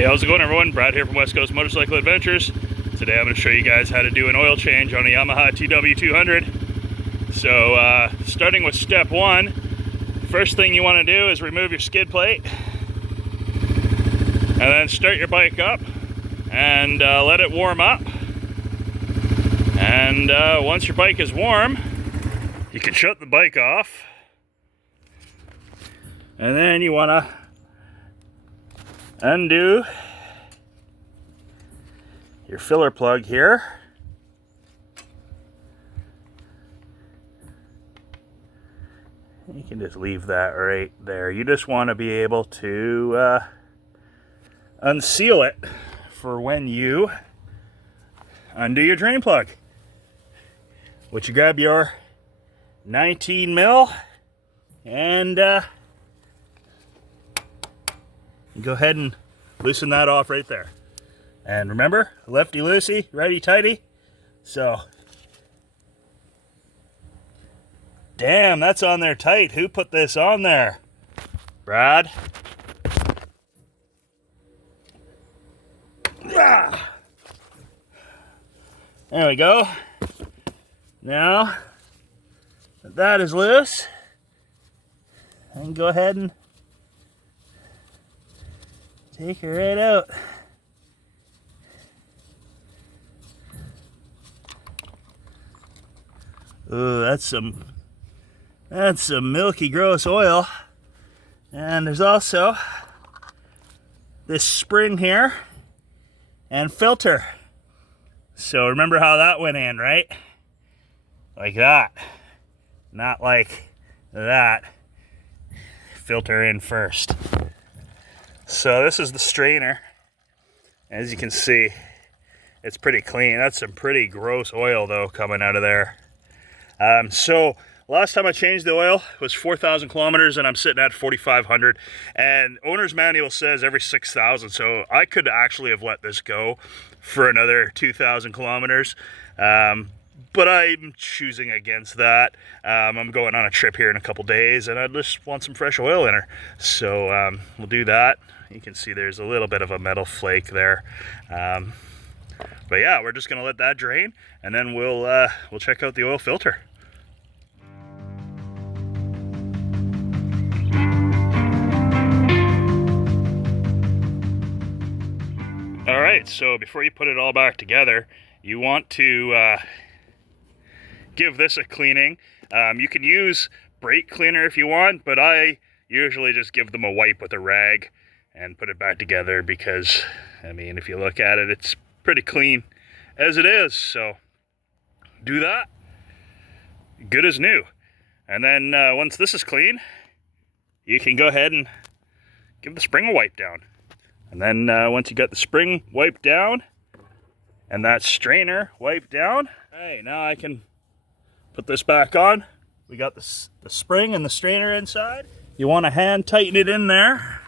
Hey, how's it going, everyone? Brad here from West Coast Motorcycle Adventures. Today I'm going to show you guys how to do an oil change on a Yamaha TW200. So starting with step one, first thing you want to do is remove your skid plate and then start your bike up and let it warm up. And once your bike is warm, you can shut the bike off, and then you want to undo your filler plug here. You can just leave that right there. You just want to be able to unseal it for when you undo your drain plug. Which you grab your 19 mil and go ahead and loosen that off right there. And remember, lefty loosey, righty tighty. So, damn, that's on there tight. Who put this on there? Brad? Ah. There we go. Now that is loose, and go ahead and take it right out. Ooh, that's some milky, gross oil. And there's also this spring here and filter. So remember how that went in, right? Like that, not like that. Filter in first. So this is the strainer. As you can see, it's pretty clean. That's some pretty gross oil though coming out of there. So last time I changed the oil was 4,000 kilometers, and I'm sitting at 4,500. And owner's manual says every 6,000. So I could actually have let this go for another 2,000 kilometers. But I'm choosing against that. I'm going on a trip here in a couple days, and I just want some fresh oil in her. So we'll do that. You can see there's a little bit of a metal flake there. But yeah, we're just gonna let that drain, and then we'll check out the oil filter. All right, so before you put it all back together, you want to give this a cleaning. You can use brake cleaner if you want, but I usually just give them a wipe with a rag and put it back together because, I mean, if you look at it, it's pretty clean as it is. So do that. Good as new. And then once this is clean, you can go ahead and give the spring a wipe down. And then once you got the spring wiped down and that strainer wiped down, hey, now I can put this back on. We got the spring and the strainer inside. You want to hand tighten it in there.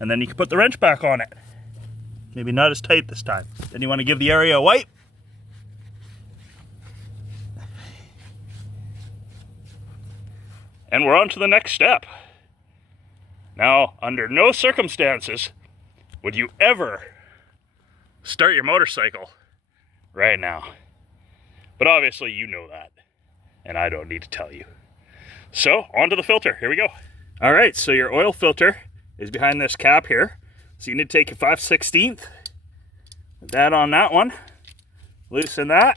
And then you can put the wrench back on it. Maybe not as tight this time. Then you want to give the area a wipe. And we're on to the next step. Now, under no circumstances would you ever start your motorcycle right now. But obviously you know that, and I don't need to tell you. So, on to the filter. Here we go. All right, so your oil filter is behind this cap here. So you need to take your 5/16, put that on that one, loosen that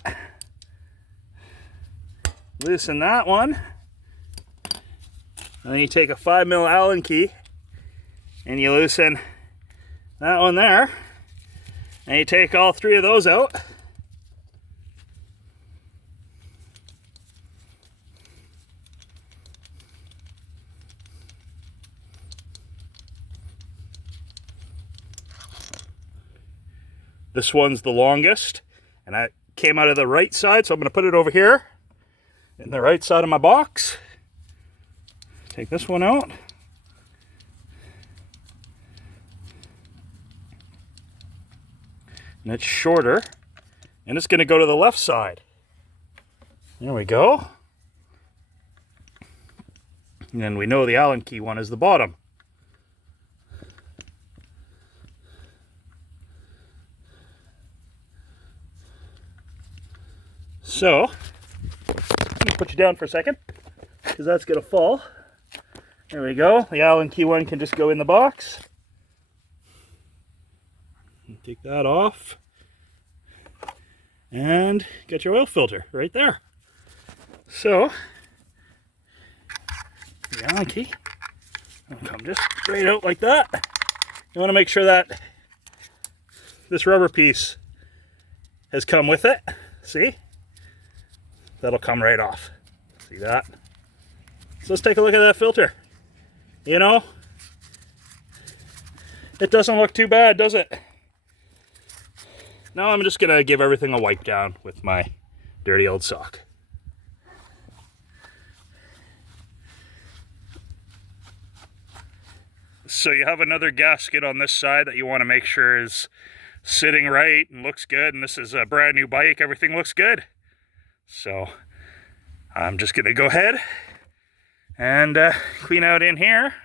one, and then you take a 5 mil Allen key and you loosen that one there, and you take all three of those out. This one's the longest, and I came out of the right side, so I'm going to put it over here in the right side of my box. Take this one out. and it's shorter, and it's going to go to the left side. There we go. And then we know the Allen key one is the bottom. So, let me put you down for a second, because that's going to fall. There we go. The Allen key one can just go in the box. Take that off. And got your oil filter right there. So, the Allen key will come just straight out like that. You want to make sure that this rubber piece has come with it. See? That'll come right off. See that? So let's take a look at that filter. You know, it doesn't look too bad, does it? Now I'm just gonna give everything a wipe down with my dirty old sock. So you have another gasket on this side that you want to make sure is sitting right and looks good, and this is a brand new bike, everything looks good. So I'm just gonna go ahead and clean out in here.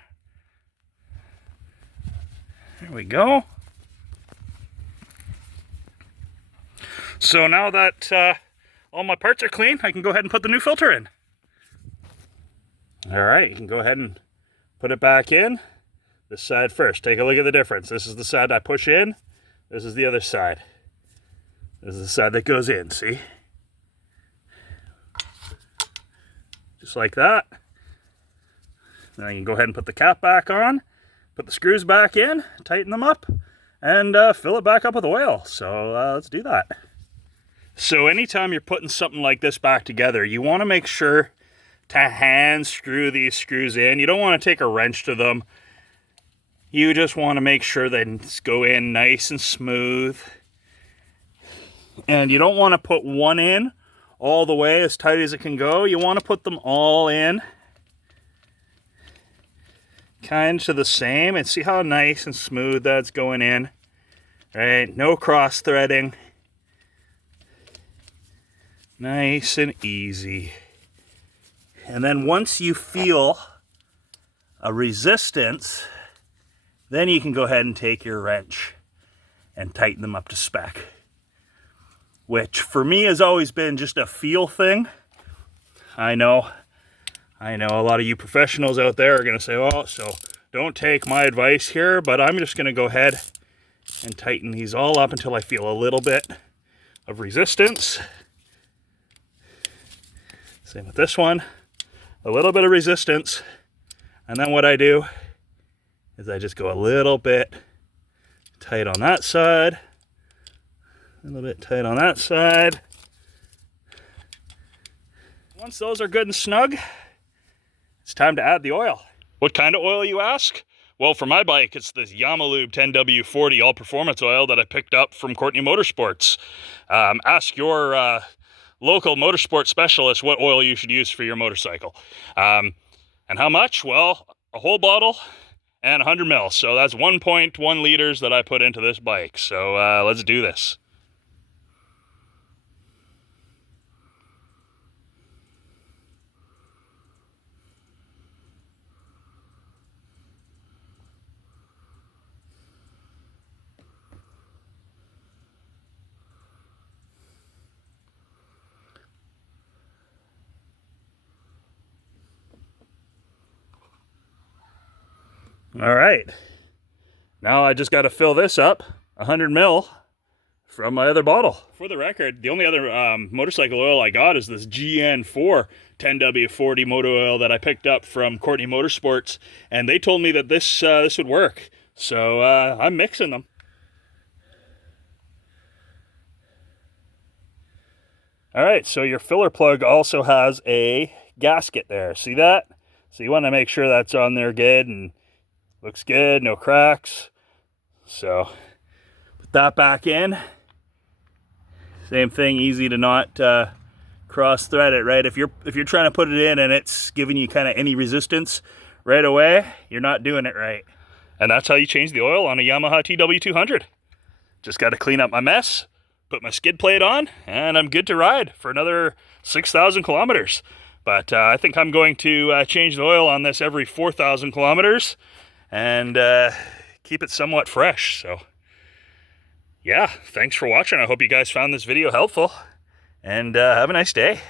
There we go. So now that all my parts are clean, I can go ahead and put the new filter in. All right, you can go ahead and put it back in. This side first. Take a look at the difference. This is the side I push in. This is the other side. This is the side that goes in, see? Just like that. Then I can go ahead and put the cap back on, put the screws back in, tighten them up, and fill it back up with oil. So let's do that. So anytime you're putting something like this back together, you want to make sure to hand screw these screws in. You don't want to take a wrench to them. You just want to make sure they go in nice and smooth. And you don't want to put one in all the way as tight as it can go. You want to put them all in kind of the same, and see how nice and smooth that's going in. Right, no cross threading. Nice and easy. And then once you feel a resistance, then you can go ahead and take your wrench and tighten them up to spec. Which for me has always been just a feel thing. I know a lot of you professionals out there are gonna say, well, so don't take my advice here, but I'm just gonna go ahead and tighten these all up until I feel a little bit of resistance. Same with this one, a little bit of resistance. And then what I do is I just go a little bit tight on that side, a little bit tight on that side. Once those are good and snug, it's time to add the oil. What kind of oil, you ask? Well, for my bike, it's this Yamaha 10W40 all-performance oil that I picked up from Courtney Motorsports. Ask your local motorsport specialist what oil you should use for your motorcycle. And how much? Well, a whole bottle and 100 mils. So that's 1.1 liters that I put into this bike. So let's do this. All right, now I just got to fill this up, 100 mil from my other bottle. For the record, the only other motorcycle oil I got is this GN4 10W40 motor oil that I picked up from Courtney Motorsports, and they told me that this would work. So I'm mixing them. All right, so your filler plug also has a gasket there. See that? So you want to make sure that's on there good and looks good, no cracks. So put that back in. Same thing, easy to not cross thread it, right? If you're trying to put it in and it's giving you kind of any resistance right away, you're not doing it right. And that's how you change the oil on a Yamaha TW200. Just got to clean up my mess, put my skid plate on, and I'm good to ride for another 6,000 kilometers. But I think I'm going to change the oil on this every 4,000 kilometers and keep it somewhat fresh. So yeah, thanks for watching. I hope you guys found this video helpful, and have a nice day.